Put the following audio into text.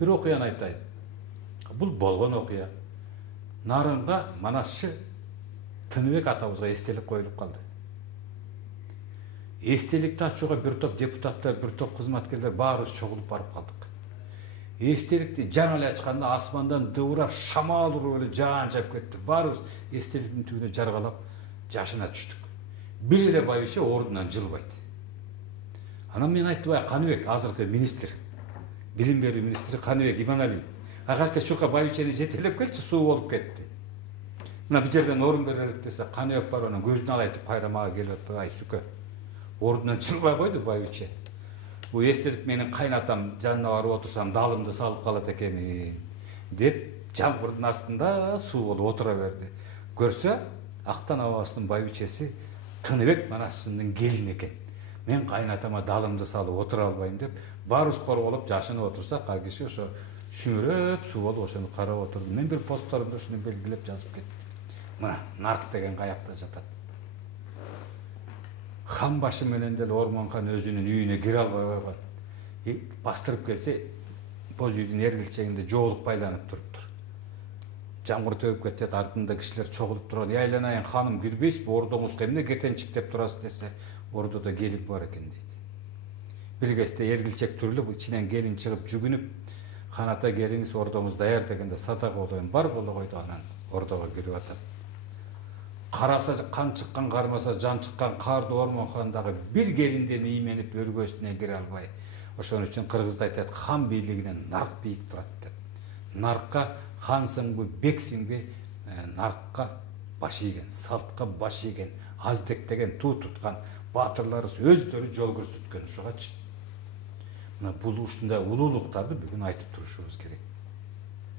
Bir окуяны айтайын. Бұл болгон окуя. Нарынға манасчы Тыныбек атабызга эстелик коюлуп калды. Эстеликти ачууга бир топ депутаттар, бир топ кызматкерлер баарыбыз чогулуп барып калдык. Эстеликти жаңы эле ачканда асмандан дыбырап, шамал уруп эле жаан жаап кетти. Баарыбыз эстеликтин түбүнө жаргалап жашына түштүк. Бир эле байбиче ордунан жылбайт. Анан мен айтты, Каныбек, азыркы министр, билим берүү министри Каныбек Иманалиев. Агартка чурка байбичени жетелеп келчи, суу болуп кетти. Мына бир жерден орун берелик десе, Каныбек бар, анан көзүн алайтып кайрамага келип, ай сүкө. Ордунан жылбай койду байбиче. Bu эстелик менин кайнатам жанына барып отурсам далымды салып калат экенин деп жамгырдын астында суу болуп отура берди. Көрсө, Актан абасынын байбичеси Тыныбек Манасчынын келини экен. Мен кайнатама далымды салып отура албайм деп, баарыбыз корголоп жашынып отурсак, ал киши ошо шүмүрөп суу болуп ошону карап отурду. Мен бир постторумда ушуну белгилеп жазып кеттим. Мына нарк деген каякта жатат. Хан башы менен деле Ормон хан өзүнүн үйүнө кире албай койгон. Бастырып келсе, боз үйдүн эргилчегинде жоолук байланып туруптур. Жамгыр төгүп кетет, артында кишилер чогулуп турган. Айланайын ханым кирбейсиз, ордоңузга эмне кетенчиктеп турасыз десе, ордодо келип бар экен дейт. Бир кезде эргилчек түрүлүп, ичинен келин чыгып жүгүнүп, хан ата келиңиз, ордоңуз даяр дегенде садак болоюн бар боло койду, анан ордого кирип атат. Караса кан чыккан, кармаса жан чыккан карды Ормон хан дагы бир келинден ийменип өргөсүнө кире албай. Ошон үчүн кыргызда айтат, хан бийлигинен нарк бийик турат деп. Наркка хансыңбы, бексиңби, наркка баш ийген, салтка баш ийген, аздектеген, туу туткан баатырларыбыз өздөрү жол көрсөткөн ушугачы. Мына бул ушундай улуулуктарды бүгүн айтып турушубуз керек.